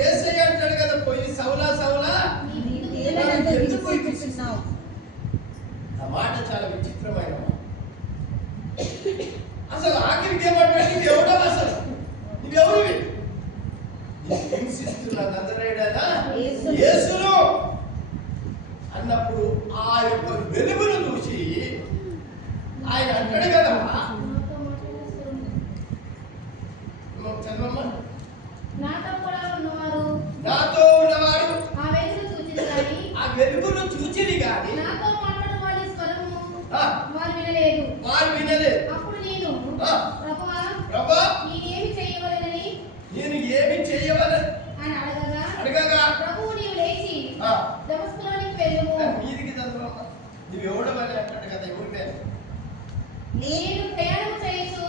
యేసయ్య అంటాడు కదా, పోయి సౌలా సౌలా ఎందుకు హింసిస్తున్నావు. ఆ మాట చాలా విచిత్రమైన మాట. అసలు ఆఖరికి ఏమంటాడు, నువ్వెవడవు, అసలు నువ్వెవరివి, హింసిస్తున్నా నజరేయుడైన యేసును అన్నప్పుడు ఆ యొక్క వెలుగును చూసి ఆయన అంటాడు కదా, చదవమ్మా, నాతో ఉన్నవారు ఆ వెలుగును చూచిరి గాని వారు వినలేదు. అప్పుడు నేను ప్రభువా నేను ఏమి చేయవలెను అని అడగగా ప్రభువు నీవు లేచి దమస్కులోనికి వెళ్ళుము. మీదికి చదవమ్మా, నువ్వు ఎవడవని అంటాడు కదా, ఎవరి పేరు? నేను ప్రయాణం చేస్తూ